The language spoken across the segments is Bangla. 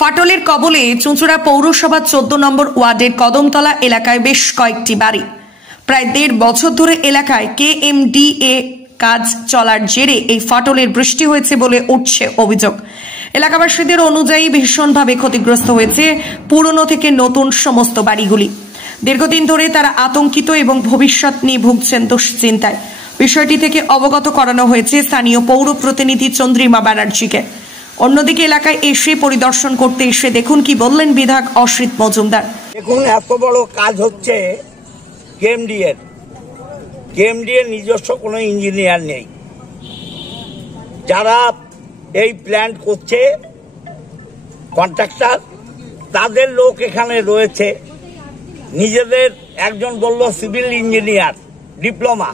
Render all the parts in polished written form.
ফাটলের কবলে চুঁচুড়া পৌরসভা 14 নম্বর ওয়ার্ডের কদমতলা এলাকায় বেশ কয়েকটি বাড়ি। প্রায় 1.5 বছর ধরে এলাকায় কেএমডিএ কাজ চলার জেরে এই ফাটলের বৃষ্টি হয়েছে বলে উঠছে অভিযোগ। এলাকাবাসীদের অনুযায়ী ভীষণভাবে ক্ষতিগ্রস্ত হয়েছে পুরনো থেকে নতুন সমস্ত বাড়িগুলি। দীর্ঘদিন ধরে তারা আতঙ্কিত এবং ভবিষ্যৎ নিয়ে ভুগছেন দুশ্চিন্তায়। বিষয়টি থেকে অবগত করানো হয়েছে স্থানীয় পৌর প্রতিনিধি চন্দ্রিমা ব্যানার্জিকে। অন্যদিকে এলাকায় এসে পরিদর্শন করতে এসে দেখুন কি বললেন বিধায়ক অসিত মজুমদার। দেখুন, এত বড় কাজ হচ্ছে কেএমডিএর নিজস্ব কোনো ইঞ্জিনিয়ার নেই। যারা এই প্ল্যান করছে কন্ট্রাক্টর, তাদের লোক এখানে রয়েছে। নিজেদের একজন বলল সিভিল ইঞ্জিনিয়ার ডিপ্লোমা।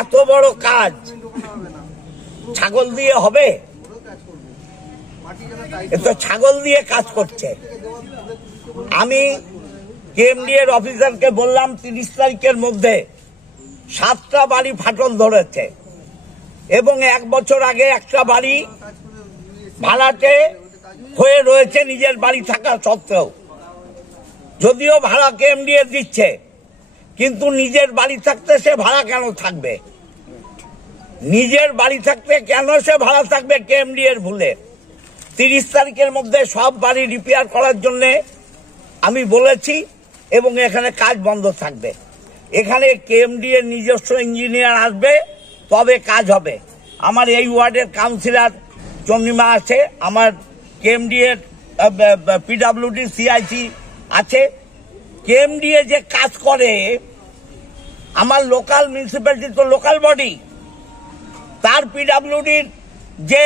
এত বড় কাজ ছাগল দিয়ে হবে? তো ছাগল দিয়ে কাজ করছে। আমি কেএমডিএর অফিসারকে বললাম 30 তারিখের মধ্যে 7টা বাড়ি ফাটল ধরেছে এবং 1 বছর আগে একটা বাড়ি ভাড়াটে হয়ে রয়েছে নিজের বাড়ি থাকা সত্ত্বেও। যদিও ভাড়া কেএমডিএ দিচ্ছে, কিন্তু নিজের বাড়ি থাকতে সে ভাড়া কেন থাকবে? নিজের বাড়ি থাকতে কেন সে ভাড়া থাকবে কেএমডিএর ভুলে? 30 তারিখের মধ্যে সব বাড়ি রিপেয়ার করার জন্য আমি বলেছি এবং এখানে কাজ বন্ধ থাকবে। এখানে কেএমডিএর নিজস্ব ইঞ্জিনিয়ার আসবে, তবে কাজ হবে। আমার এই ওয়ার্ডের কাউন্সিলর চন্দ্রিমা আছে, আমার কেএমডিএর পিডব্লিউডি সিআইসি আছে। কেএমডিএ যে কাজ করে, আমার লোকাল মিউনিসিপ্যালিটি তো লোকাল বডি, তার পিডব্লিউডির যে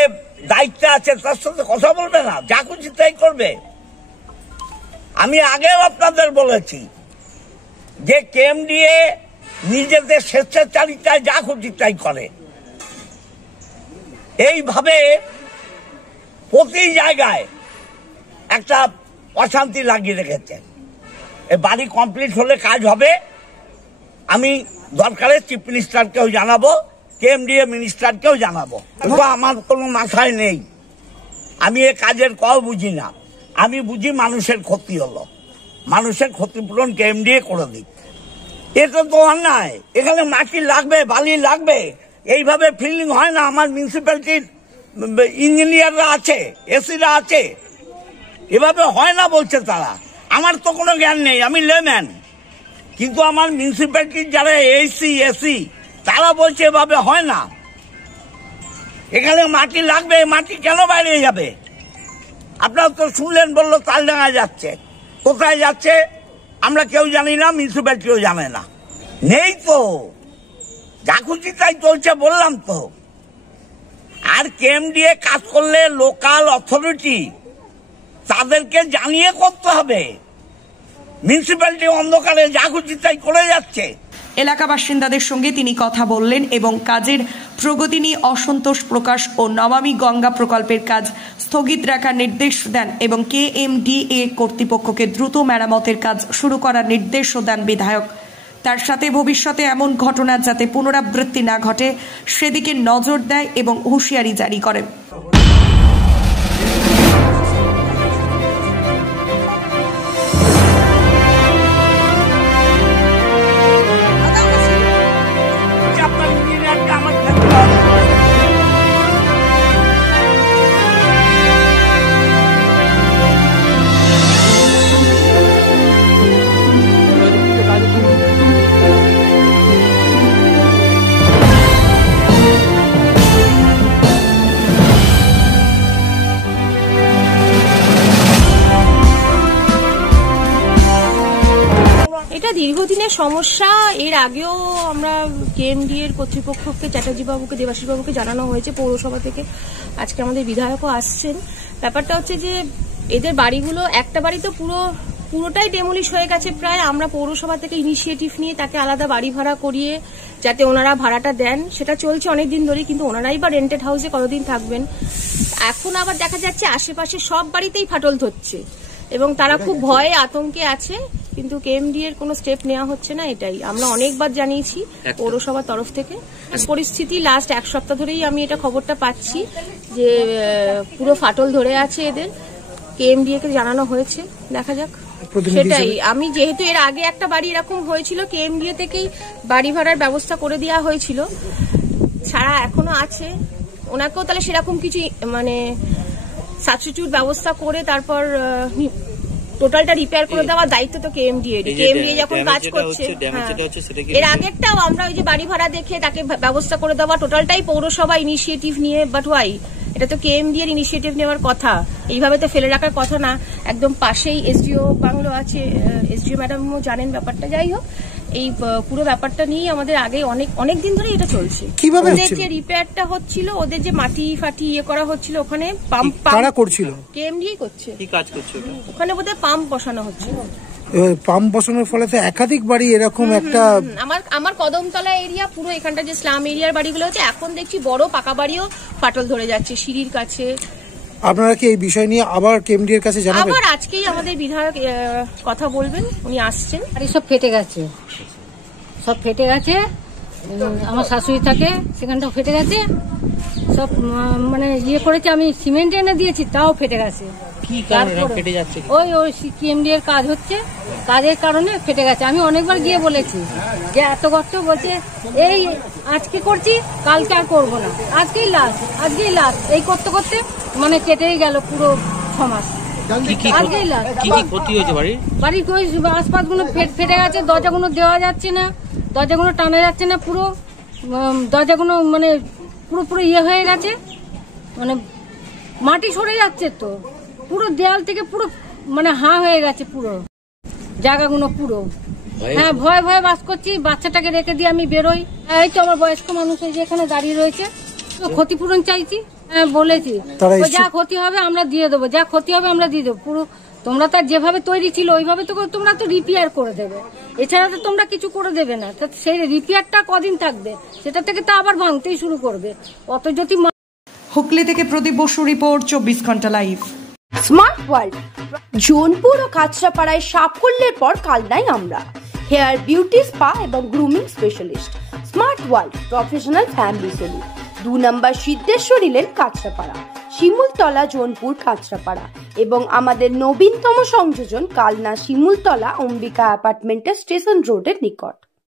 দায়িত্ব আছে তার সাথে কথা বলবে না, যা খুশি তাই করবে। আমি আগেও আপনাদের বলেছি যে কেএমডিএ নিজেদের স্বেচ্ছাচারিতায় যা খুশি তাই করে। এইভাবে প্রতি জায়গায় একটা অশান্তি লাগিয়ে রেখেছে। এই বাড়ি কমপ্লিট হলে কাজ হবে। আমি দরকারে চিফ মিনিস্টারকেও জানাবো, কেএমডিএ মিনিস্টারকেও জানাবো। আমার কোনো মাথায় নেই, আমি এ কাজের কও বুঝি না। আমি বুঝি মানুষের ক্ষতি হলো, মানুষের ক্ষতিপূরণ কেএমডিএ করে দিক। এটা তো অন্যায়। এখানে মাটি লাগবে, বালি লাগবে, এইভাবে ফিলিং হয় না। আমার মিউনিসিপ্যালিটির ইঞ্জিনিয়াররা আছে, এসিরা আছে, এভাবে হয় না বলছে তারা। আমার তো কোনো জ্ঞান নেই, আমি লেম্যান, কিন্তু আমার মিউনিসিপ্যালিটির যারা এসি তারা বলছে এভাবে হয় না। এখানে মাটি লাগবে, মাটি কেন বাইরে যাবে? আপনারা তো শুনলেন, বললো তালডাঙ্গা যাচ্ছে। কোথায় যাচ্ছে আমরা কেউ জানি না, মিউনিসিপ্যালিটিও জানে না। নেই তো, যা খুশি তাই চলছে, বললাম তো। আর কেএমডিএ কাজ করলে লোকাল অথরিটি তাদেরকে জানিয়ে করতে হবে। মিউনিসিপ্যালিটি অন্ধকারে যা খুশি তাই করে যাচ্ছে। এলাকা বাসিন্দাদের সঙ্গে তিনি কথা বললেন এবং কাজের প্রগতি নিয়ে অসন্তোষ প্রকাশ ও নমামি গঙ্গা প্রকল্পের কাজ স্থগিত রাখার নির্দেশ দেন এবং কেএমডিএ কর্তৃপক্ষকে দ্রুত মেরামতের কাজ শুরু করার নির্দেশও দেন বিধায়ক। তার সাথে ভবিষ্যতে এমন ঘটনা যাতে পুনরাবৃত্তি না ঘটে সেদিকে নজর দেয় এবং হুঁশিয়ারি জারি করেন। এটা দীর্ঘদিনের সমস্যা। এর আগেও আমরা কেএমডিএর কর্তৃপক্ষকে, চ্যাটার্জি বাবুকে, দেবাশিস বাবুকে জানানো হয়েছে পৌরসভা থেকে। আজকে আমাদের বিধায়কও আসছেন। ব্যাপারটা হচ্ছে যে এদের বাড়িগুলো, একটা বাড়ি তো পুরোটাই ডেমোলিশ হয়ে গেছে প্রায়। আমরা পৌরসভা থেকে ইনিশিয়েটিভ নিয়ে তাকে আলাদা বাড়ি ভাড়া করিয়ে যাতে ওনারা ভাড়াটা দেন, সেটা চলছে অনেকদিন ধরে। কিন্তু ওনারাই বা রেন্টেড হাউসে কতদিন থাকবেন? এখন আবার দেখা যাচ্ছে আশেপাশে সব বাড়িতেই ফাটল ধরছে এবং তারা খুব ভয়ে আতঙ্কে আছে, কিন্তু কেএমডিএর কোনো স্টেপ নেওয়া হচ্ছে না। এটাই আমরা অনেকবার জানিয়েছি পৌরসভার তরফ থেকে। পরিস্থিতি লাস্ট 1 সপ্তাহ ধরেই আমি এটা খবরটা পাচ্ছি যে পুরো ফাটল ধরে আছে এদের। কেএমডিএ কে জানানো হয়েছে, দেখা যাক। সেটাই, আমি যেহেতু এর আগে একটা বাড়ি এরকম হয়েছিল, কেএমডিএ থেকেই বাড়ি ভাড়ার ব্যবস্থা করে দেওয়া হয়েছিল, ছাড়া এখনো আছে। ওনাকেও তাহলে সেরকম কিছু মানে সাবস্টিটিউট ব্যবস্থা করে তারপর টোটালটা রিপেয়ার করে দেওয়ার দায়িত্ব তো কেএমডিএ যখন কাজ করছে। এর আগেরটাও আমরা ওই যে বাড়ি ভাড়া দেখে তাকে ব্যবস্থা করে দেওয়া, টোটালটাই পৌরসভা ইনিশিয়েটিভ নিয়ে, বাট ওয়াই, এটা তো কেএমডি এর ইনিশিয়েটিভ নেওয়ার কথা, এইভাবে তো ফেলে রাখার কথা না। একদম পাশেই এসডিও বাংলো আছে, এসডিও ম্যাডামও জানেন ব্যাপারটা। যাই হোক, এই পুরো ব্যাপারটা নিয়ে আমাদের আগে অনেক দিন ধরে এটা চলছে। ওদের যে রিপেয়ারটা হচ্ছিল, ওদের যে মাটি ফাটি ইয়ে করা হচ্ছিল, ওখানে পাম্প করছিল, কেএমডি করছে, কি কাজ করছে ওখানে, বোধহয় পাম্প বসানো হচ্ছিল। পাম্প বসানোর ফলে তো একাধিক বাড়ি এরকম একটা, আমার কদমতলা এরিয়া পুরো, এখানটা যে স্লাম এরিয়ার বাড়িগুলো হচ্ছে, এখন দেখছি বড় পাকা বাড়িও ফাটল ধরে যাচ্ছে সিঁড়ির কাছে। আপনারা কি এই বিষয় নিয়ে আবার কেএমডি এর কাছে জানাবেন? আবার আজকেই আমাদের বিধায়ক কথা বলবেন, উনি আসছেন। আর সব ফেটে গেছে, সব ফেটে গেছে। আমার শাশুড়ি থাকে সেখানটাও ফেটে গেছে, সব মানে ইয়ে করেছে, আমি সিমেন্ট এনে দিয়েছি তাও ফেটে গেছে। কি কারণে ফেটে যাচ্ছে? ওই কেএমডি এর কাজ হচ্ছে, কাজের কারণে ফেটে গেছে। আমি অনেকবার গিয়ে বলেছি যে এত গর্ত, বলছে এই আজকে করছি, কালকে আর করবো না, আজকেই লাস্ট, এই করতে করতে মানে কেটেই গেল পুরো 6 মাস। কি ক্ষতি হয়েছে বাড়ির আশপাশগুলো ফেটে গেছে, দরজাগুলো দেওয়া যাচ্ছে না, দরজাগুলো টানা যাচ্ছে না, পুরো দরজাগুলো মানে পুরো ইয়ে হয়ে গেছে, মানে মাটি সরে যাচ্ছে, তো পুরো দেয়াল থেকে পুরো মানে হয়ে গেছে পুরো জায়গাগুলো পুরো। হ্যাঁ, ভয়ে বাস করছি, বাচ্চাটাকে রেখে দিয়ে আমি বেরোই। এই তো আমার বয়স্ক মানুষ এই যে এখানে দাঁড়িয়ে রয়েছে, ক্ষতিপূরণ চাইছি। হ্যাঁ, বলেছি যা ক্ষতি হবে আমরা দিয়ে দেবো, যা ক্ষতি হবে আমরা দিয়ে দেবো পুরো। তোমরা তার যেভাবে তৈরি ছিল ওইভাবে তো তোমরা তো রিপেয়ার করে দেবে, এছাড়া তো তোমরা কিছু করে দেবে না। সেই রিপেয়ারটা কদিন থাকবে, সেটা থেকে তো আবার ভাঙতেই শুরু করবে। অত যদি হুগলি থেকে প্রদীপ বসু রিপোর্ট, 24 ঘন্টা লাইভ। স্মার্ট ওয়ার্ল্ড, জোনপুর ও কাঁচরাপাড়ায় সাফল্যের পর কালনায় আমরা। হেয়ার বিউটি, স্পা এবং grooming specialist. Smart world professional family salon, 2 number Siddheshwari lane, Kanchrapara, Shimultala, Jonpur, Kanchrapara এবং আমাদের নবীনতম সংযোজন কালনা শিমুলতলা অম্বিকা অ্যাপার্টমেন্টের স্টেশন রোডের নিকট।